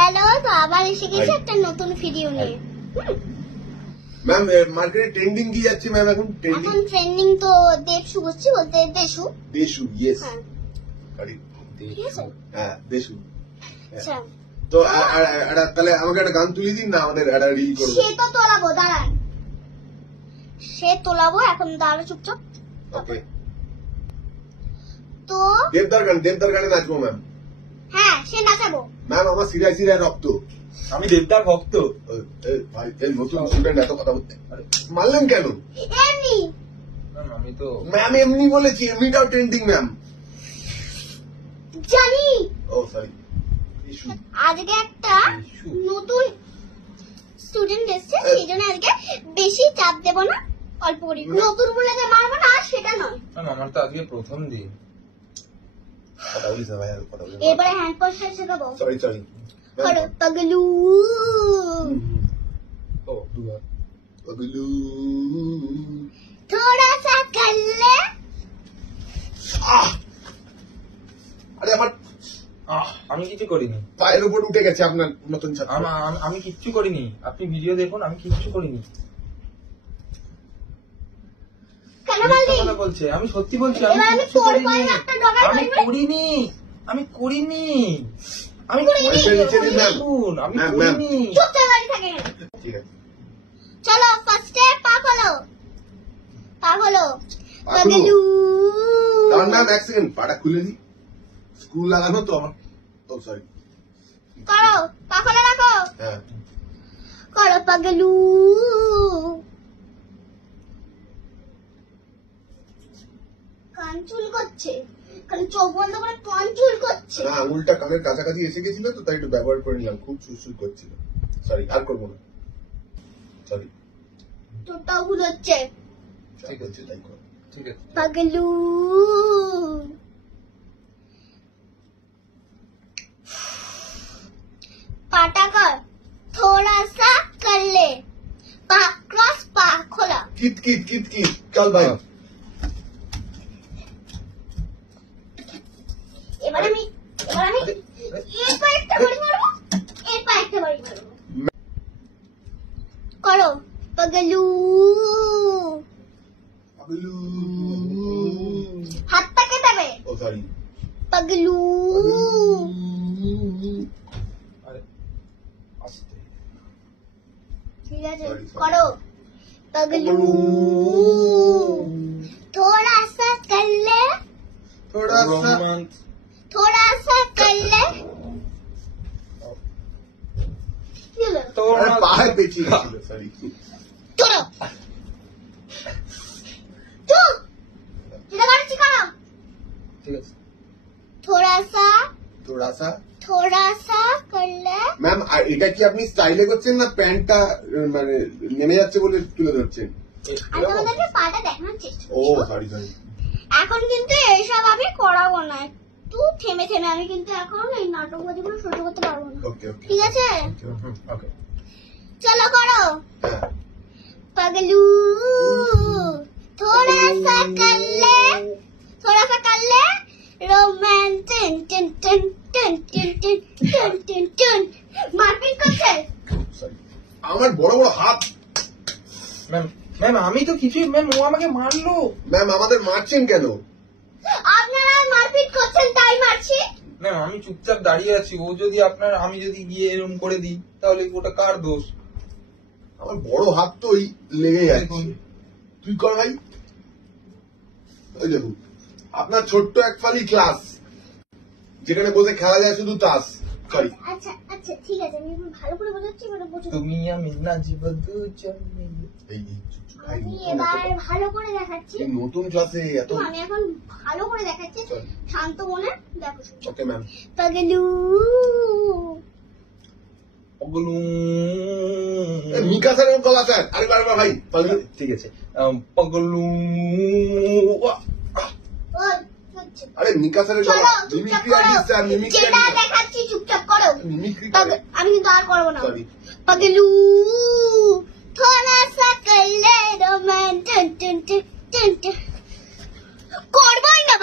Hello, তো আবার এসে গেছি একটা নতুন ভিডিও নিয়ে। ম্যাম মার্কেটে ট্রেন্ডিং কি যাচ্ছে ম্যাম? এখন ট্রেন্ডিং তো দেবশু বলছি, বলতে দেশু। দেশু, ইয়েস। হ্যাঁ, সরি, ঠিক আছে। হ্যাঁ দেশু। আচ্ছা, তো তাহলে আমাকে একটা গান তুলে দিন না, আমাদের একটা রিল করব। সে তো তোলাবো, দাঁড়ান। সে তোলাবো, এখন দাঁড়াও চুপচাপ। ওকে। তো দেবদার গানে নাচবো ম্যাম। হ্যাঁ, সে নাচাবো। ম্যাম আমার সিরায় সিরায় রক্ত। আমি দেবদার ভক্ত। ভাই এই নতুন স্টুডেন্ট এত কথা বলতে মারলেন কেন? এমনি আমি তো ম্যাম এমনি বলেছি, এমনিটাও ট্রেন্ডিং ম্যাম। জানি। ও সরি। ইস্যু। আজকে একটা নতুন স্টুডেন্ট এসেছে, সেই জন্য আজকে বেশি চাপ দেব না, অল্প করি। নতুন বলে যে মারবো না সেটা নয়। আমার তো আজকে প্রথম দিন। কথা বলিস না ভাই, আর কথা বলিস না। এবারে হ্যান্ড পজিশন শেখাবো। Sorry sorry. করো পাগলু। ও দুবার। পাগলু। थोड़ा सा कर ले। আরে আমার আমি কিছু করিনি। পায়ের উপর উঠে গেছে আপনার নতুন ছাত্র। আমি কিচ্ছু করিনি। আপনি ভিডিও দেখুন, আমি কিচ্ছু করিনি। কেন বললি? কথা বলছে, আমি সত্যি বলছি, আমি এবার আমি কিচ্ছু তোর করিনি। পায়ে একটা ডগায় আমি মারবো। করিনি। আমি করিনি। আমি নিচে নিচে দিন ম্যাম। দেখুন, আমি ম্যাম, ম্যাম। করিনি। চুপচাপ বাড়ি থাকে। ঠিক আছে। চলো ফার্স্টে পা খোলো। পা খোলো। পা খুলো। পাগলু। দাঁড়ান ম্যাম, এক সেকেন্ড, পাটা খুলে দিই। স্ক্রু লাগানো তো আমার। ও সরি। করো, পা খোলা রাখো। হ্যাঁ। করো পাগলু। কান চুল করছে, কারণ চোখ বন্ধ করে কান চুল করছে। না, আঙুলটা কানের কাছাকাছি এসে গেছিল তো, তাই একটু ব্যবহার করে নিলাম। খুব সুরসুর করছিল। সরি, আর করবো না। সরি। চোখটাও ভুল হচ্ছে। ঠিক আছে, তাই কর। ঠিক আছে। পাগলু। पाटा कर, थोड़ा सा कर ले, पा क्रॉस पा खोला। কিত কিত কিত কিত, চল ভাই। এবার আমি এর পা একটা বাড়ি মারবো, এর পা একটা বাড়ি মারবো। করো পাগলু। পাগলু। হাতটা কেটাবে। ও সরি। পাগলু। আরে আস্তে। ঠিক আছে, Sorry, sorry. করো পাগলু। थोड़ा सा कर ले, थोड़ा सा। রোমান্স। थोड़ा सा कर ले। কি হলো? আরে পায়ে পেঁচিয়ে গেছিল, সরি। চলো চুপ, যেটা করছি করো। ঠিক আছে। थोड़ा सा थोड़ा सा कर ले। ম্যাম, আর এটা কি আপনি স্টাইলে করছেন না প্যান্টটা মানে নেমে যাচ্ছে বলে তুলে ধরছেন? আমি তোমাদেরকে পাটা দেখানোর চেষ্টা ও করছি। Sorry sorry. এখন কিন্তু এইসব আমি করাবো না, একটু থেমে থেমে। আমি কিন্তু এখন এই নাটকবাজিগুলো সহ্য করতে পারবো না, ওকে ওকে। ঠিক আছে? ওকে। চলো করো হ্যাঁ। पगलू। थोड़ा सा कर ले, थोड़ा सा कर ले। रोमांटिक टन टन टन टन टन टन टन टन। মারপিট করছে। সরি। আমার বড় বড় হাত। ম্যাম ম্যাম আমি তো কিছুই, ম্যাম ও আমাকে মারলো। ম্যাম আমাদের মারছেন কেন? আপনারা মারপিট করছেন তাই মারছি। ম্যাম আমি চুপচাপ দাঁড়িয়ে আছি, ও যদি আমি যদি গিয়ে এরকম করে দিই তাহলে ওটা কার দোষ? আমার বড় হাত তো ওই লেগে যাচ্ছে। তুই কর ভাই। ওই দেখুন, আপনার ছোট্ট এক ফালি ক্লাস, যেখানে বসে খেলা যায় শুধু তাস। সরি। আচ্ছা আচ্ছা, ঠিক আছে, আমি ভালো করে বোঝাচ্ছি, এবার বোঝো। তুমি আমি নাচিব দুজনে। এই চুপ চুপ ভাই, আমি নতুন এবার এত- ভালো করে দেখাচ্ছি। এই নতুন ক্লাসে এত। আমি এখন ভালো করে দেখাচ্ছি, Sorry. শান্ত মনে দেখো শুধু। Okay ma'am. পাগলু। পাগলু। মিকা স্যারের গলা স্যার, আরেকবার ভাই। পাগলু। ঠিক আছে। পাগলু। ও হচ্ছে। আরে মিকা স্যারের চলো গলা। চুপচাপ মিমিক্রি করো, আর্টিস্ট স্যার, মিমিক্রি যেটা আর্টিস্ট। দেখাচ্ছি চুপচাপ করো। মিমিক্রি করে। আমি কিন্তু আর করবো না। সরি। पगलू। थोड़ा सा कर ले रोमांटिक टन टन टन टन। করবোই না।